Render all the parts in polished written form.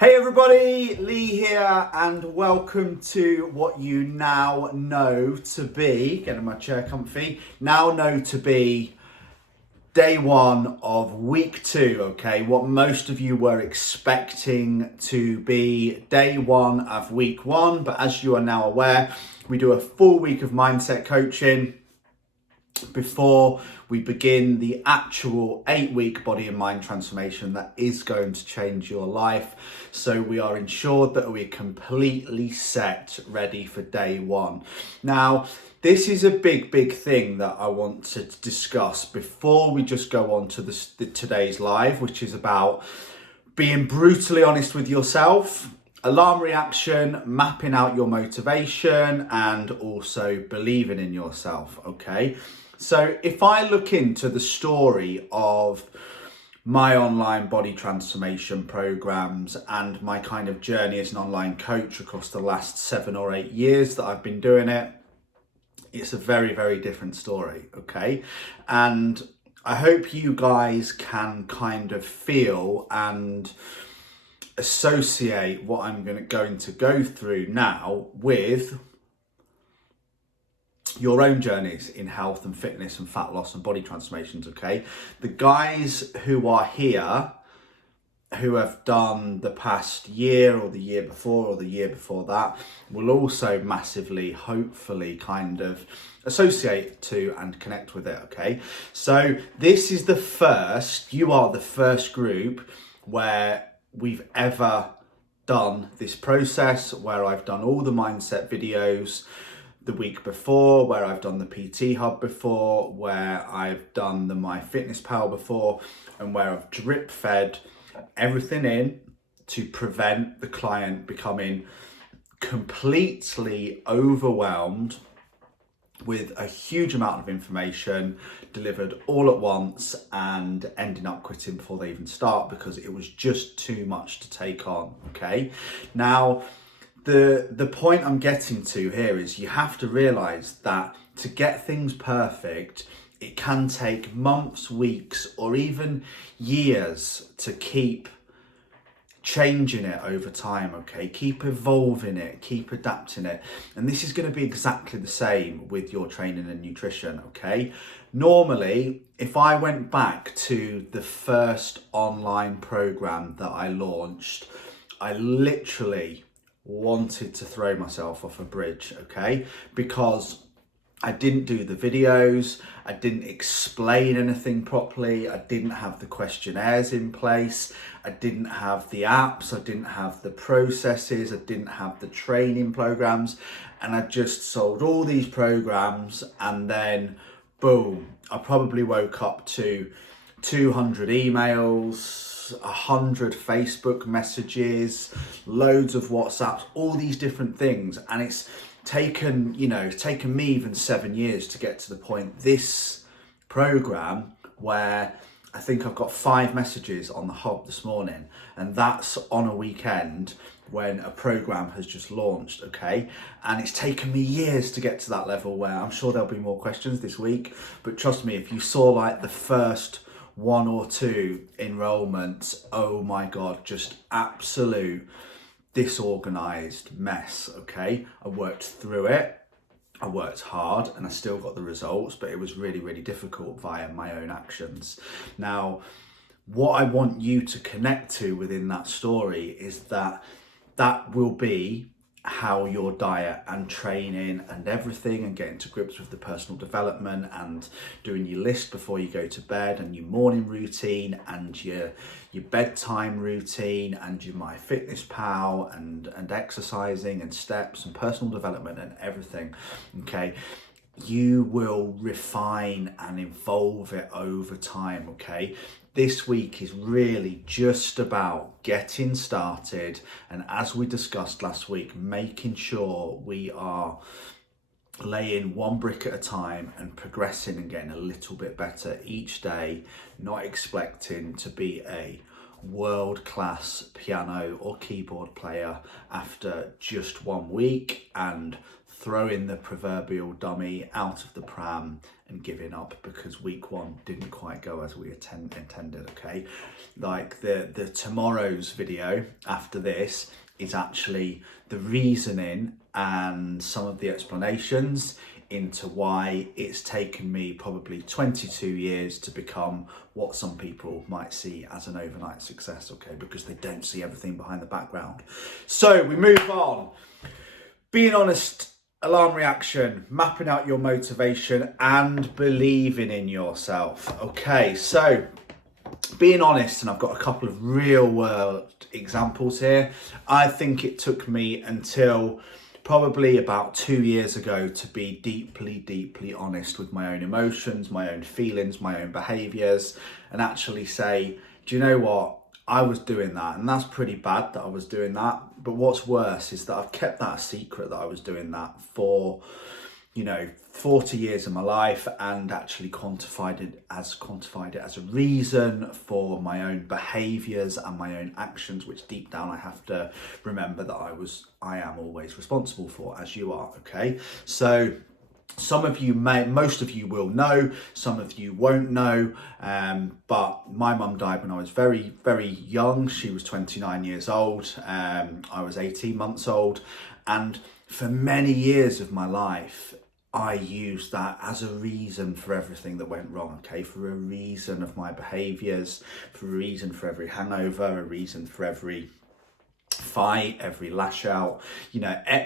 Hey everybody, Lee here, and welcome to what you now know to be, getting my chair comfy, now know to be day one of week two, okay? What most of you were expecting to be day one of week one, but as you are now aware, we do a full week of mindset coaching before we begin the actual 8-week body and mind transformation that is going to change your life. So we are ensured that we're completely set, ready for day one. Now, this is a big thing that I want to discuss before we just go on to today's live, which is about being brutally honest with yourself, alarm reaction, mapping out your motivation, and also believing in yourself, okay? So if I look into the story of my online body transformation programs and my kind of journey as an online coach across the last 7 or 8 years that I've been doing it, it's a very different story, okay? And I hope you guys can kind of feel and associate what I'm going to go through now with your own journeys in health and fitness and fat loss and body transformations, okay? The guys who are here, who have done the past year or the year before or the year before that, will also massively, hopefully, kind of associate to and connect with it, okay? So this is you are the first group where we've ever done this process, where I've done all the mindset videos the week before, where I've done the PT Hub before, where I've done the MyFitnessPal before, and where I've drip fed everything in to prevent the client becoming completely overwhelmed with a huge amount of information delivered all at once and ending up quitting before they even start because it was just too much to take on, okay? Now, the point I'm getting to here is you have to realize that to get things perfect, it can take months, weeks, or even years to keep changing it over time, okay? Keep evolving it, keep adapting it. And this is going to be exactly the same with your training and nutrition, okay? Normally, if I went back to the first online program that I launched, I literally wanted to throw myself off a bridge, okay? Because I didn't do the videos, I didn't explain anything properly, I didn't have the questionnaires in place, I didn't have the apps, I didn't have the processes, I didn't have the training programs, and I just sold all these programs, and then boom, I probably woke up to 200 emails, 100 Facebook messages, loads of WhatsApps, all these different things. And it's taken me even 7 years to get to the point this program where I think I've got 5 messages on the hub this morning, and that's on a weekend when a program has just launched, okay? And it's taken me years to get to that level where I'm sure there'll be more questions this week, but trust me, if you saw like the first 1 or 2 enrollments, oh my God, just absolute disorganized mess, okay? I worked through it, I worked hard, and I still got the results, but it was really difficult via my own actions. Now, what I want you to connect to within that story is that will be how your diet and training and everything, and getting to grips with the personal development and doing your list before you go to bed, and your morning routine and your bedtime routine and your MyFitnessPal and exercising and steps and personal development and everything, okay? You will refine and evolve it over time, okay? This week is really just about getting started, and as we discussed last week, making sure we are laying one brick at a time and progressing and getting a little bit better each day, not expecting to be a world-class piano or keyboard player after just 1 week and throwing the proverbial dummy out of the pram and giving up because week one didn't quite go as we intended, okay? Like the tomorrow's video after this is actually the reasoning and some of the explanations into why it's taken me probably 22 years to become what some people might see as an overnight success, okay? Because they don't see everything behind the background. So we move on. Being honest, alarm reaction, mapping out your motivation and believing in yourself. Okay, so being honest, and I've got a couple of real world examples here. I think it took me until probably about 2 years ago to be deeply honest with my own emotions, my own feelings, my own behaviours, and actually say, do you know what? I was doing that, and that's pretty bad that I was doing that. But what's worse is that I've kept that a secret that I was doing that for, 40 years of my life, and actually quantified it as a reason for my own behaviours and my own actions, which deep down I have to remember that I am always responsible for, as you are, okay? So some of you most of you will know, some of you won't know, but my mum died when I was very, very young. She was 29 years old. I was 18 months old. And for many years of my life, I used that as a reason for everything that went wrong, okay? For a reason of my behaviours, for a reason for every hangover, a reason for every fight, every lash out,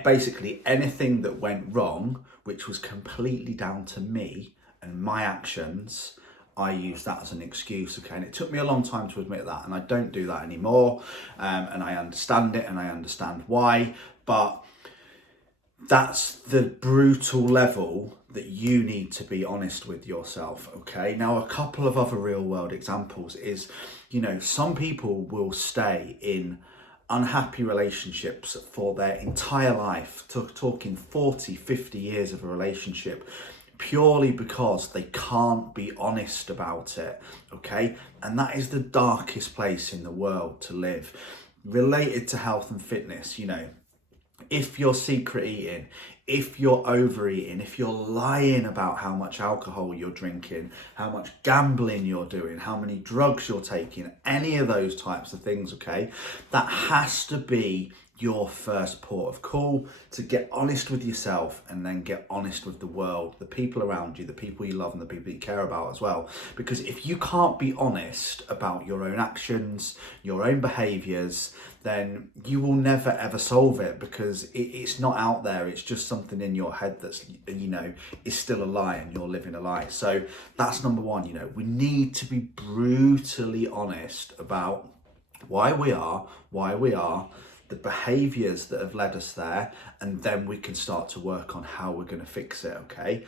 basically anything that went wrong, which was completely down to me and my actions, I used that as an excuse, okay? And it took me a long time to admit that, and I don't do that anymore, and I understand it and I understand why, but that's the brutal level that you need to be honest with yourself, okay? Now, a couple of other real world examples is, some people will stay in unhappy relationships for their entire life, talking 40, 50 years of a relationship, purely because they can't be honest about it, okay? And that is the darkest place in the world to live. Related to health and fitness, if you're secret eating, if you're overeating, if you're lying about how much alcohol you're drinking, how much gambling you're doing, how many drugs you're taking, any of those types of things, okay, that has to be your first port of call to get honest with yourself and then get honest with the world, the people around you, the people you love and the people you care about as well. Because if you can't be honest about your own actions, your own behaviours, then you will never ever solve it, because it's not out there. It's just something in your head that's, is still a lie, and you're living a lie. So that's number one. We need to be brutally honest about why we are, the behaviours that have led us there, and then we can start to work on how we're going to fix it, okay?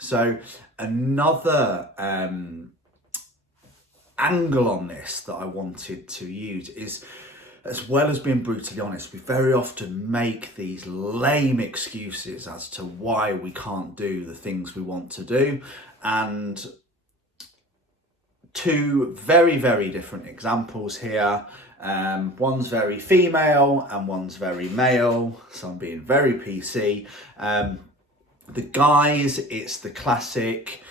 So another angle on this that I wanted to use is, as well as being brutally honest, we very often make these lame excuses as to why we can't do the things we want to do. And two very, very different examples here. One's very female and one's very male, so I'm being very PC. The guys, it's the classic,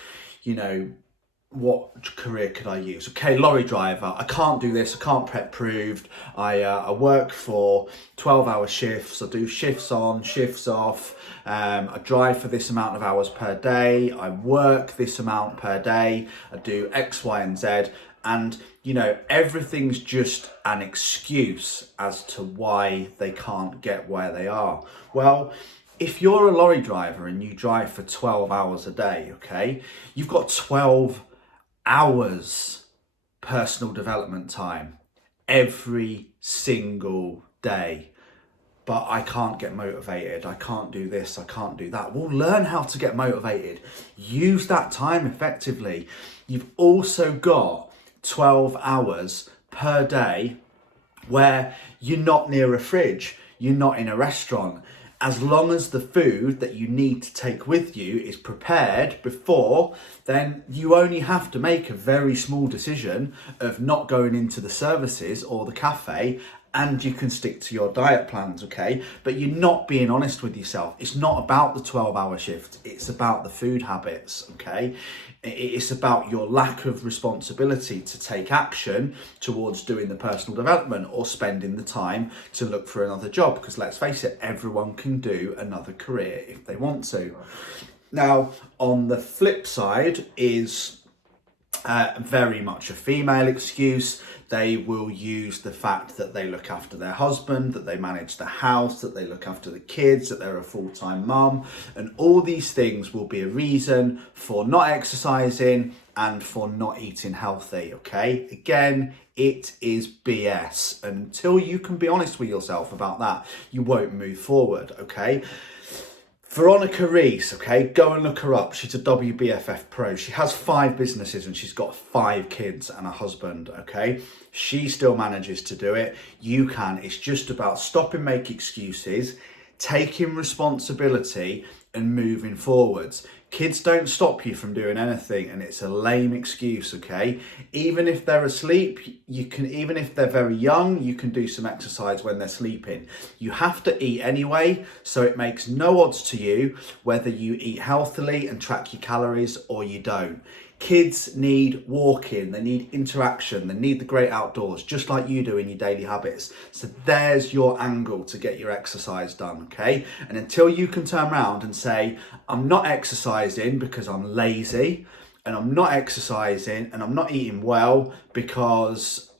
what career could I use? Okay, lorry driver. I can't do this. I can't prep proved. I work for 12-hour shifts. I do shifts on, shifts off. I drive for this amount of hours per day. I work this amount per day. I do X, Y, and Z. And, everything's just an excuse as to why they can't get where they are. Well, if you're a lorry driver and you drive for 12 hours a day, okay, you've got 12 hours personal development time every single day. But I can't get motivated. I can't do this. I can't do that. Well, learn how to get motivated. Use that time effectively. You've also got 12 hours per day where you're not near a fridge. You're not in a restaurant. As long as the food that you need to take with you is prepared before, then you only have to make a very small decision of not going into the services or the cafe and you can stick to your diet plans, okay? But you're not being honest with yourself. It's not about the 12-hour shift. It's about the food habits, okay? It's about your lack of responsibility to take action towards doing the personal development or spending the time to look for another job. Because let's face it, everyone can do another career if they want to. Now, on the flip side is very much a female excuse. They will use the fact that they look after their husband, that they manage the house, that they look after the kids, that they're a full-time mum, and all these things will be a reason for not exercising and for not eating healthy, okay? Again, it is BS, and until you can be honest with yourself about that, you won't move forward, okay? Veronica Reese, okay, go and look her up. She's a WBFF pro. She has 5 businesses and she's got 5 kids and a husband, okay? She still manages to do it. You can. It's just about stopping making excuses, taking responsibility and moving forwards. Kids don't stop you from doing anything, and it's a lame excuse, okay? Even if they're asleep, even if they're very young, you can do some exercise when they're sleeping. You have to eat anyway, so it makes no odds to you whether you eat healthily and track your calories or you don't. Kids need walking, they need interaction, they need the great outdoors, just like you do in your daily habits. So there's your angle to get your exercise done, okay? And until you can turn around and say, I'm not exercising because I'm lazy, and I'm not exercising and I'm not eating well because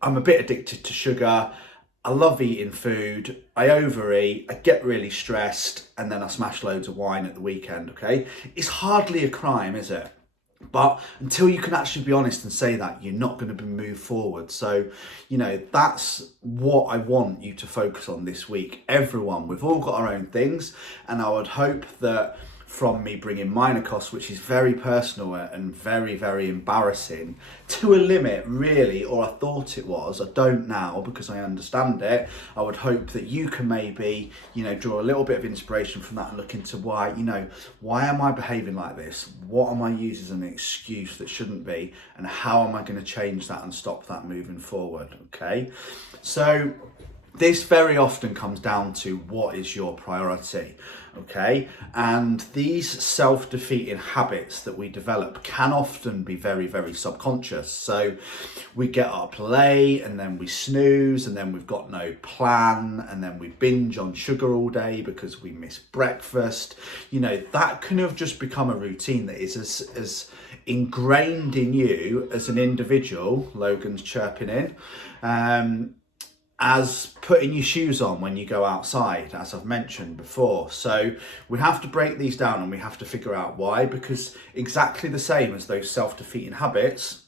I'm a bit addicted to sugar, I love eating food, I overeat, I get really stressed, and then I smash loads of wine at the weekend, okay? It's hardly a crime, is it? But until you can actually be honest and say that, you're not going to move forward. So, you know, that's what I want you to focus on this week. Everyone, we've all got our own things. And I would hope that from me bringing mine across, which is very personal and very, very embarrassing, to a limit, really, or I thought it was. I don't now because I understand it. I would hope that you can maybe, you know, draw a little bit of inspiration from that and look into why, you know, why am I behaving like this? What am I using as an excuse that shouldn't be? And how am I going to change that and stop that moving forward? Okay. So this very often comes down to what is your priority, okay? And these self-defeating habits that we develop can often be very, very subconscious. So we get up late and then we snooze and then we've got no plan and then we binge on sugar all day because we miss breakfast. You know, that can have just become a routine that is as ingrained in you as an individual. Logan's chirping in. As putting your shoes on when you go outside, as I've mentioned before. So we have to break these down and we have to figure out why, because exactly the same as those self-defeating habits,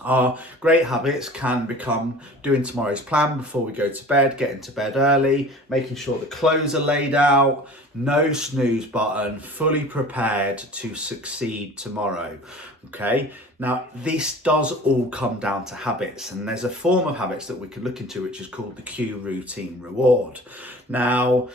our great habits can become doing tomorrow's plan before we go to bed, getting to bed early, making sure the clothes are laid out, no snooze button, fully prepared to succeed tomorrow, okay? Now, this does all come down to habits, and there's a form of habits that we could look into which is called the cue, routine, reward. Now,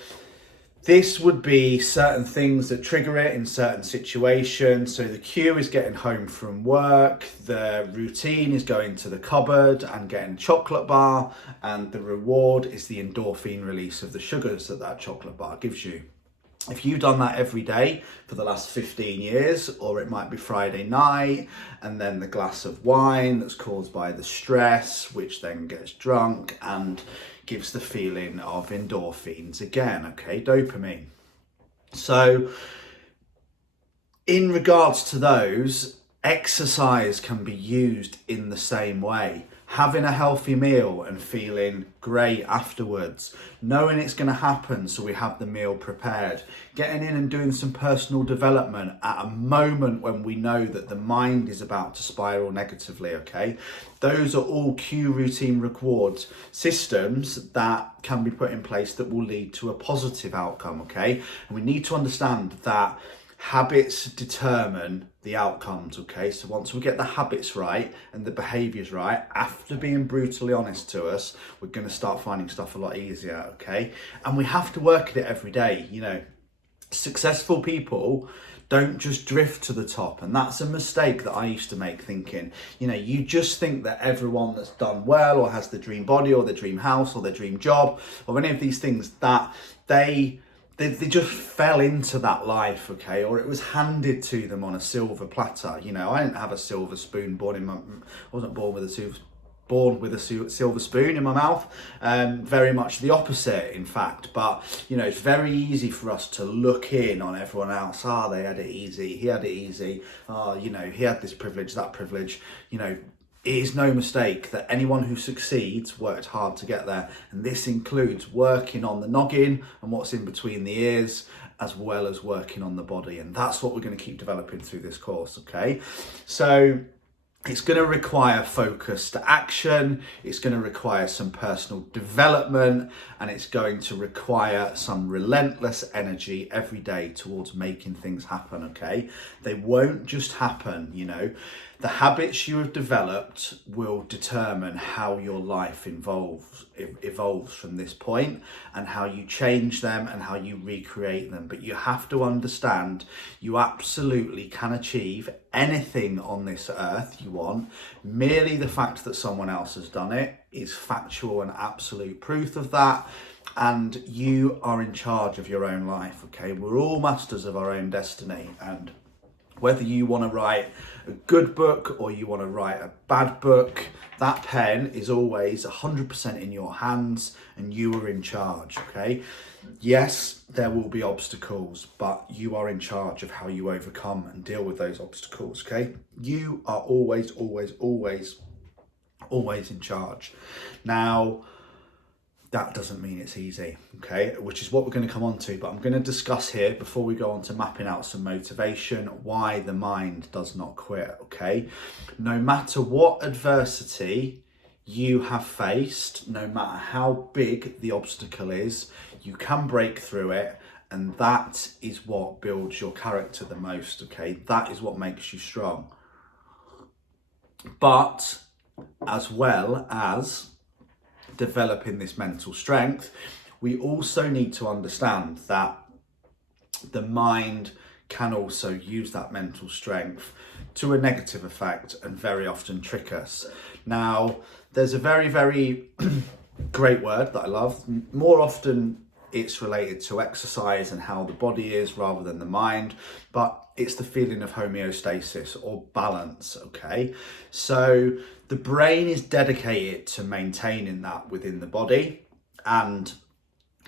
this would be certain things that trigger it in certain situations. So the cue is getting home from work, the routine is going to the cupboard and getting a chocolate bar, and the reward is the endorphin release of the sugars that that chocolate bar gives you. If you've done that every day for the last 15 years, or it might be Friday night, and then the glass of wine that's caused by the stress, which then gets drunk and gives the feeling of endorphins again, okay, dopamine. So in regards to those, exercise can be used in the same way. Having a healthy meal and feeling great afterwards, knowing it's going to happen so we have the meal prepared, getting in and doing some personal development at a moment when we know that the mind is about to spiral negatively, okay? Those are all cue, routine, reward systems that can be put in place that will lead to a positive outcome, okay? And we need to understand that habits determine the outcomes, okay? So once we get the habits right and the behaviours right, after being brutally honest to us, we're going to start finding stuff a lot easier, okay? And we have to work at it every day. You know, successful people Don't just drift to the top. And that's a mistake that I used to make, thinking, you just think that everyone that's done well or has the dream body or the dream house or their dream job or any of these things, that they just fell into that life, okay, or it was handed to them on a silver platter. I didn't have a silver spoon I wasn't born with a silver spoon in my mouth. Very much the opposite, in fact. But it's very easy for us to look in on everyone else. They had it easy, he had it easy, he had this privilege, that privilege. It is no mistake that anyone who succeeds worked hard to get there. And this includes working on the noggin and what's in between the ears, as well as working on the body. And that's what we're going to keep developing through this course, okay? So it's going to require focused action, it's going to require some personal development, and it's going to require some relentless energy every day towards making things happen, okay? They won't just happen, The habits you have developed will determine how your life evolves from this point, and how you change them and how you recreate them. But you have to understand you absolutely can achieve anything on this earth you want. Merely the fact that someone else has done it is factual and absolute proof of that. And you are in charge of your own life, okay? We're all masters of our own destiny, and whether you want to write a good book or you want to write a bad book, that pen is always 100% in your hands and you are in charge, okay? Yes, there will be obstacles, but you are in charge of how you overcome and deal with those obstacles, okay? You are always, always, always, always in charge. Now, that doesn't mean it's easy, okay? Which is what we're going to come on to, but I'm going to discuss here, before we go on to mapping out some motivation, why the mind does not quit, okay? No matter what adversity you have faced, no matter how big the obstacle is, you can break through it, and that is what builds your character the most, okay? That is what makes you strong. But as well as developing this mental strength, we also need to understand that the mind can also use that mental strength to a negative effect and very often trick us. Now, there's a very, very great word that I love. More often it's related to exercise and how the body is rather than the mind, but it's the feeling of homeostasis or balance, okay? So the brain is dedicated to maintaining that within the body, and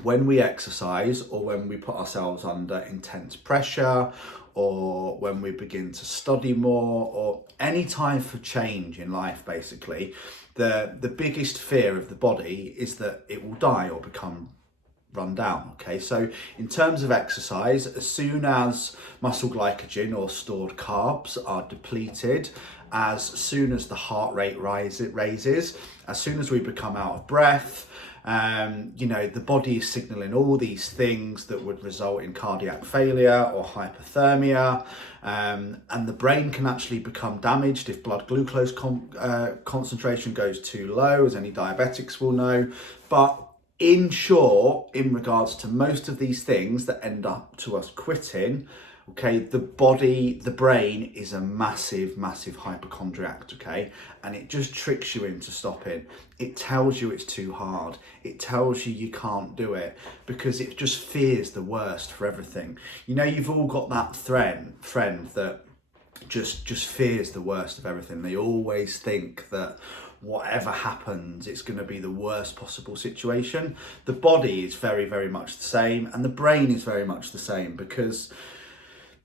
when we exercise or when we put ourselves under intense pressure or when we begin to study more or any time for change in life, basically, the biggest fear of the body is that it will die or become run down, okay? So in terms of exercise, as soon as muscle glycogen or stored carbs are depleted, as soon as the heart rate raises, as soon as we become out of breath, the body is signaling all these things that would result in cardiac failure or hypothermia, and the brain can actually become damaged if blood glucose concentration goes too low, as any diabetics will know. But in short, in regards to most of these things that end up to us quitting, okay, the brain is a massive, massive hypochondriac, okay? And it just tricks you into stopping. It tells you it's too hard. It tells you you can't do it because it just fears the worst for everything. You've all got that friend that just fears the worst of everything. They always think that whatever happens, it's going to be the worst possible situation. The body is very, very much the same, and the brain is very much the same, because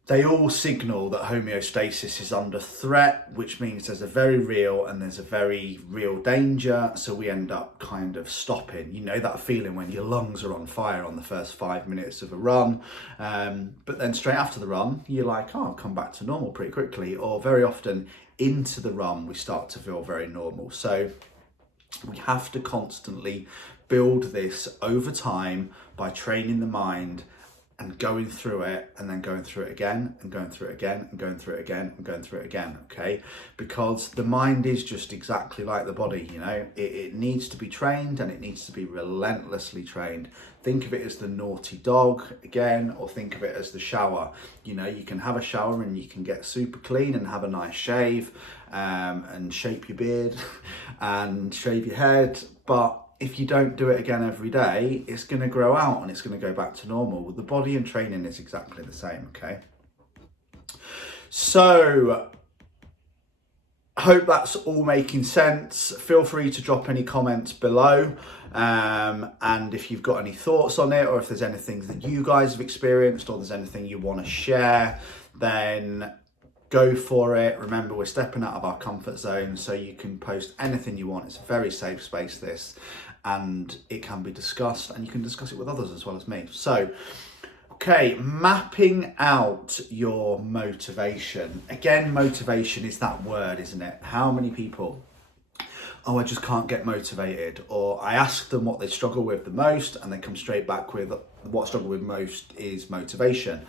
they all signal that homeostasis is under threat, which means there's a very real danger. So we end up kind of stopping. That feeling when your lungs are on fire on the first 5 minutes of a run, but then straight after the run, you're like, I'll come back to normal pretty quickly. Or very often into the run, we start to feel very normal. So we have to constantly build this over time by training the mind and going through it and then going through it again and going through it again and going through it again and going through it again, okay? Because the mind is just exactly like the body, you know, it needs to be trained, and it needs to be relentlessly trained. Think of it as the naughty dog again, or think of it as the shower. You know, you can have a shower and you can get super clean and have a nice shave, and shape your beard and shave your head, but if you don't do it again every day, it's going to grow out and it's going to go back to normal. The body and training is exactly the same, okay? So, hope that's all making sense. Feel free to drop any comments below. And if you've got any thoughts on it, or if there's anything that you guys have experienced, or there's anything you want to share, then go for it. Remember, we're stepping out of our comfort zone, so you can post anything you want. It's a very safe space, this, and it can be discussed, and you can discuss it with others as well as me. So, okay, mapping out your motivation. Again, motivation is that word, isn't it? How many people, oh, I just can't get motivated, or I ask them what they struggle with the most, and they come straight back with what I struggle with most is motivation.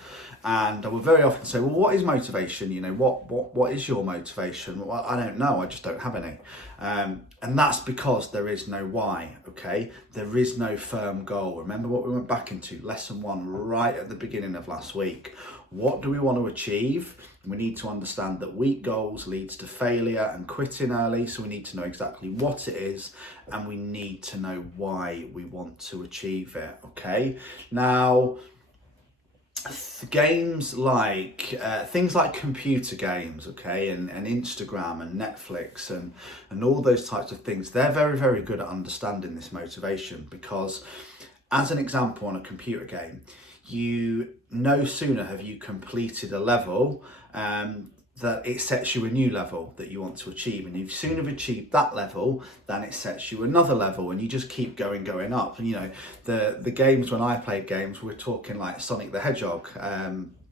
And I will very often say, well, what is motivation? You know, what is your motivation? Well, I don't know, I just don't have any. And that's because there is no why, okay? There is no firm goal. Remember what we went back into, lesson 1, right at the beginning of last week. What do we want to achieve? We need to understand that weak goals leads to failure and quitting early. So we need to know exactly what it is, and we need to know why we want to achieve it, okay? Now, games like things like computer games, okay, and Instagram and Netflix and all those types of things, they're very, very good at understanding this motivation, because as an example, on a computer game, you no sooner have you completed a level that it sets you a new level that you want to achieve, and you've soon have achieved that level, then it sets you another level, and you just keep going up. And you know, the games, when I played games, we're talking like Sonic the Hedgehog,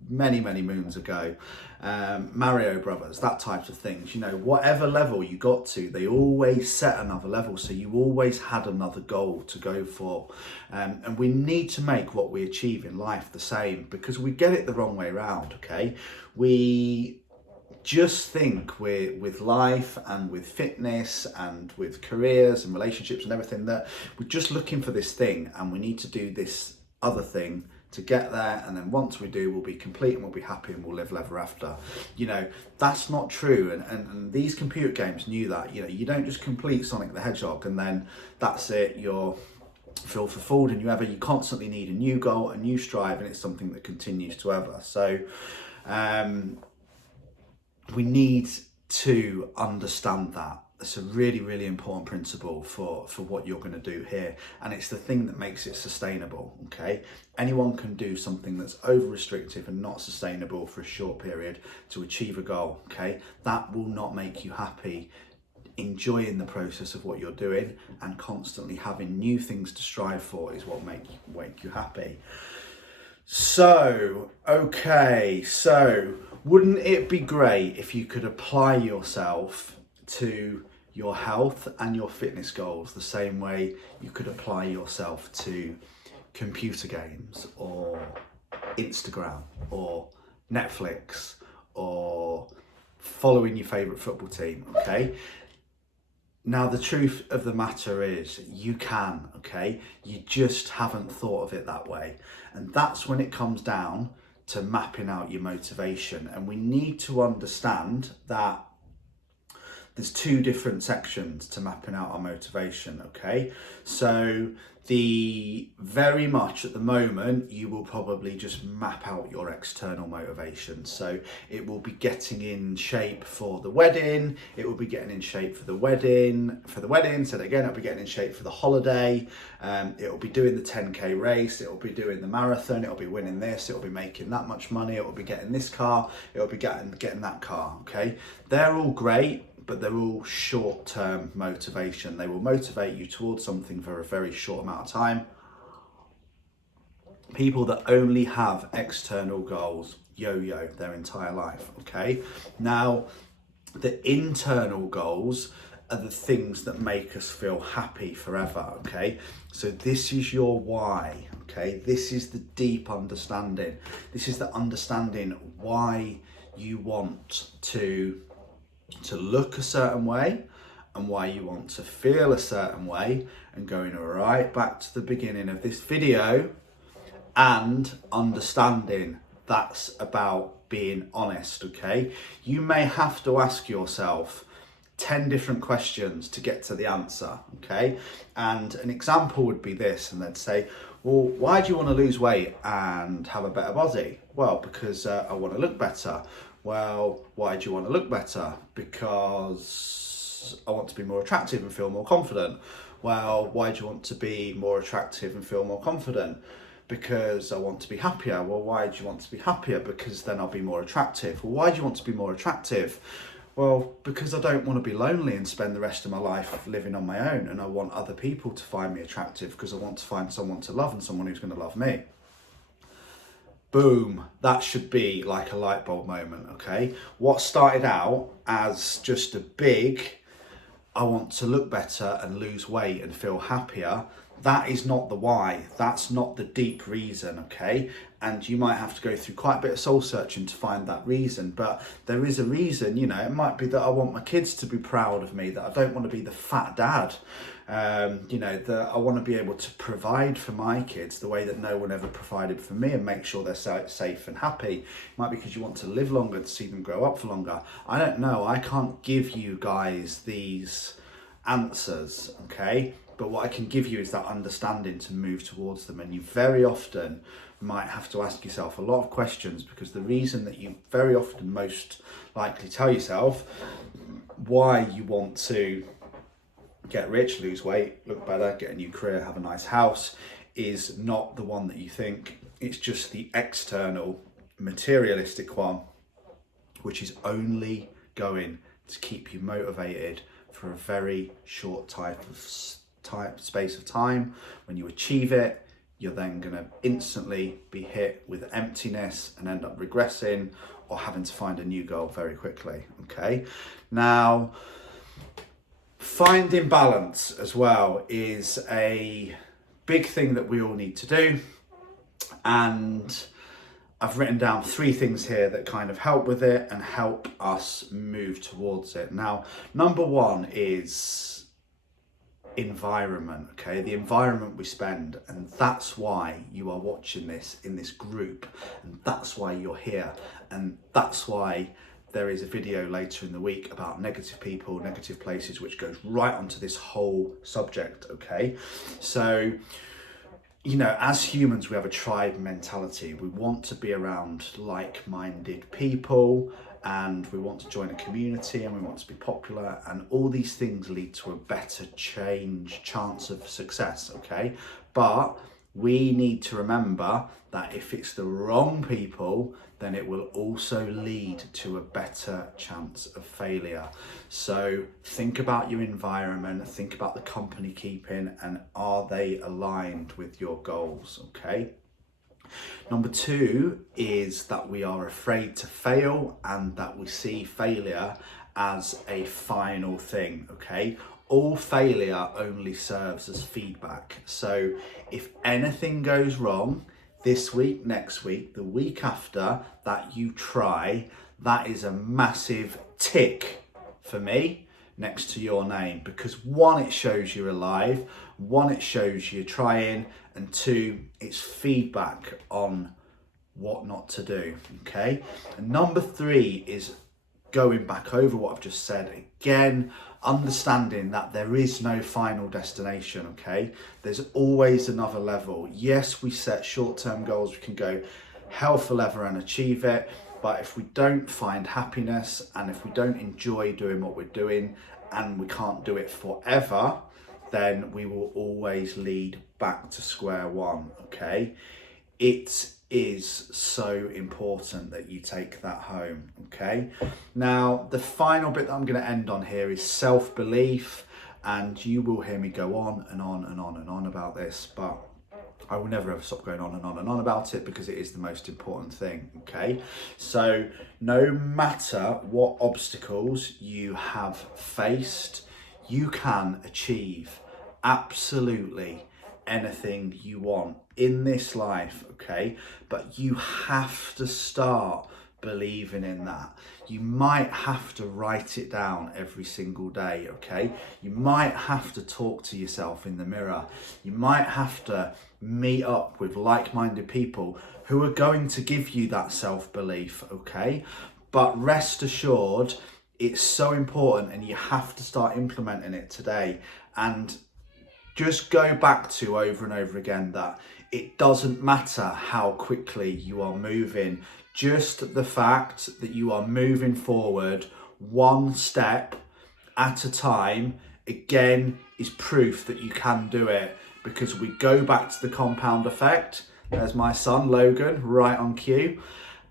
many moons ago, Mario Brothers, that type of things. You know, whatever level you got to, they always set another level, so you always had another goal to go for. And we need to make what we achieve in life the same, because we get it the wrong way around, okay? We just think with life and with fitness and with careers and relationships and everything, that we're just looking for this thing, and we need to do this other thing to get there, and then once we do, we'll be complete and we'll be happy and we'll live ever after. You know, that's not true, and these computer games knew that. You know, you don't just complete Sonic the Hedgehog and then that's it, you're feel fulfilled, and you constantly need a new goal, a new strive, and it's something that continues to ever. So we need to understand that. It's a really, really important principle for what you're going to do here, and it's the thing that makes it sustainable, okay? Anyone can do something that's over restrictive and not sustainable for a short period to achieve a goal, okay? That will not make you happy. Enjoying the process of what you're doing and constantly having new things to strive for is what make you happy. So, okay, so wouldn't it be great if you could apply yourself to your health and your fitness goals the same way you could apply yourself to computer games or Instagram or Netflix or following your favourite football team, okay? Now, the truth of the matter is you can, okay? You just haven't thought of it that way. And that's when it comes down to mapping out your motivation. And we need to understand that there's 2 different sections to mapping out our motivation, okay? So very much at the moment, you will probably just map out your external motivation. So it will be getting in shape for the wedding, it will be getting in shape for the wedding, so again, it'll be getting in shape for the holiday, it'll be doing the 10k race, it'll be doing the marathon, it'll be winning this, it'll be making that much money, it'll be getting this car, it'll be getting that car, okay? They're all great, but they're all short-term motivation. They will motivate you towards something for a very short amount of time. People that only have external goals yo-yo their entire life, okay? Now, the internal goals are the things that make us feel happy forever, okay? So this is your why, okay? This is the deep understanding. This is the understanding why you want to look a certain way and why you want to feel a certain way, and going right back to the beginning of this video and understanding that's about being honest, okay? You may have to ask yourself 10 different questions to get to the answer, okay? And an example would be this, and they'd say, well, why do you want to lose weight and have a better body? Well, because I want to look better. Well, why do you want to look better? Because I want to be more attractive and feel more confident. Well, why do you want to be more attractive and feel more confident? Because I want to be happier. Well, why do you want to be happier? Because then I'll be more attractive. Well, why do you want to be more attractive? Well, because I don't want to be lonely and spend the rest of my life living on my own, and I want other people to find me attractive because I want to find someone to love and someone who's going to love me. Boom, that should be like a light bulb moment, okay? What started out as just a big, I want to look better and lose weight and feel happier, that is not the why. That's not the deep reason, okay? And you might have to go through quite a bit of soul searching to find that reason, but there is a reason. You know, it might be that I want my kids to be proud of me, that I don't want to be the fat dad, you know, that I want to be able to provide for my kids the way that no one ever provided for me and make sure they're safe and happy. It might be because you want to live longer, to see them grow up for longer. I don't know. I can't give you guys these answers, okay? But what I can give you is that understanding to move towards them. And you very often might have to ask yourself a lot of questions, because the reason that you very often most likely tell yourself why you want to get rich, lose weight, look better, get a new career, have a nice house, is not the one that you think. It's just the external materialistic one, which is only going to keep you motivated for a very short space of time. When you achieve it, you're then going to instantly be hit with emptiness and end up regressing or having to find a new goal very quickly, okay? Now, finding balance as well is a big thing that we all need to do, and I've written down 3 things here that kind of help with it and help us move towards it. Now, number 1 is environment, okay? The environment we spend, and that's why you are watching this in this group, and that's why you're here, and that's why there is a video later in the week about negative people, negative places, which goes right onto this whole subject, okay? So, you know, as humans, we have a tribe mentality. We want to be around like-minded people, and we want to join a community, and we want to be popular, and all these things lead to a better chance of success, okay? But we need to remember that if it's the wrong people, then it will also lead to a better chance of failure. So think about your environment, think about the company keeping, and are they aligned with your goals, okay? Number 2 is that we are afraid to fail, and that we see failure as a final thing, okay? All failure only serves as feedback. So if anything goes wrong this week, next week, the week after that you try, that is a massive tick for me next to your name, because 1, it shows you're alive, 1, it shows you're trying, and 2, it's feedback on what not to do, okay? And number 3 is going back over what I've just said again, understanding that there is no final destination, okay? There's always another level. Yes, we set short-term goals, we can go hell for leather and achieve it, but if we don't find happiness, and if we don't enjoy doing what we're doing, and we can't do it forever, then we will always lead back to square one, okay? It is so important that you take that home, okay? Now, the final bit that I'm going to end on here is self-belief, and you will hear me go on and on and on and on about this, but I will never ever stop going on and on and on about it, because it is the most important thing, okay? So no matter what obstacles you have faced, you can achieve absolutely anything you want in this life, okay? But you have to start believing in that. You might have to write it down every single day, okay? You might have to talk to yourself in the mirror. You might have to meet up with like-minded people who are going to give you that self-belief, okay? But rest assured, it's so important, and you have to start implementing it today. And just go back to over and over again that it doesn't matter how quickly you are moving, just the fact that you are moving forward one step at a time, again, is proof that you can do it, because we go back to the compound effect. There's my son Logan right on cue,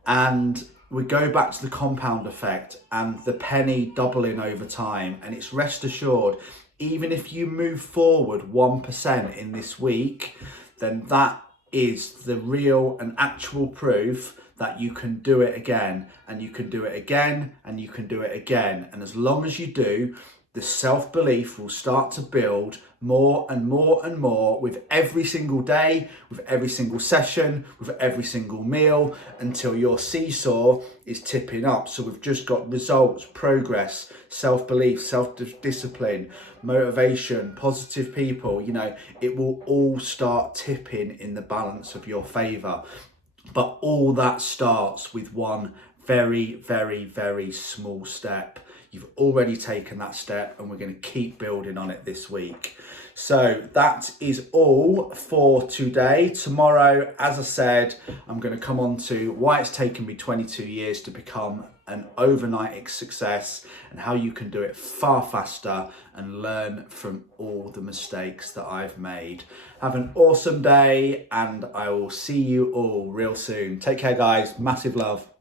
and we go back to the compound effect and the penny doubling over time. And it's rest assured, even if you move forward 1% in this week, then that is the real and actual proof that you can do it again, and you can do it again, and you can do it again. And as long as you do, the self-belief will start to build more and more and more with every single day, with every single session, with every single meal, until your seesaw is tipping up. So we've just got results, progress, self-belief, self-discipline, motivation, positive people. You know, it will all start tipping in the balance of your favor. But all that starts with one very, very, very small step. You've already taken that step, and we're going to keep building on it this week. So that is all for today. Tomorrow, as I said, I'm going to come on to why it's taken me 22 years to become an overnight success, and how you can do it far faster and learn from all the mistakes that I've made. Have an awesome day, and I will see you all real soon. Take care, guys. Massive love.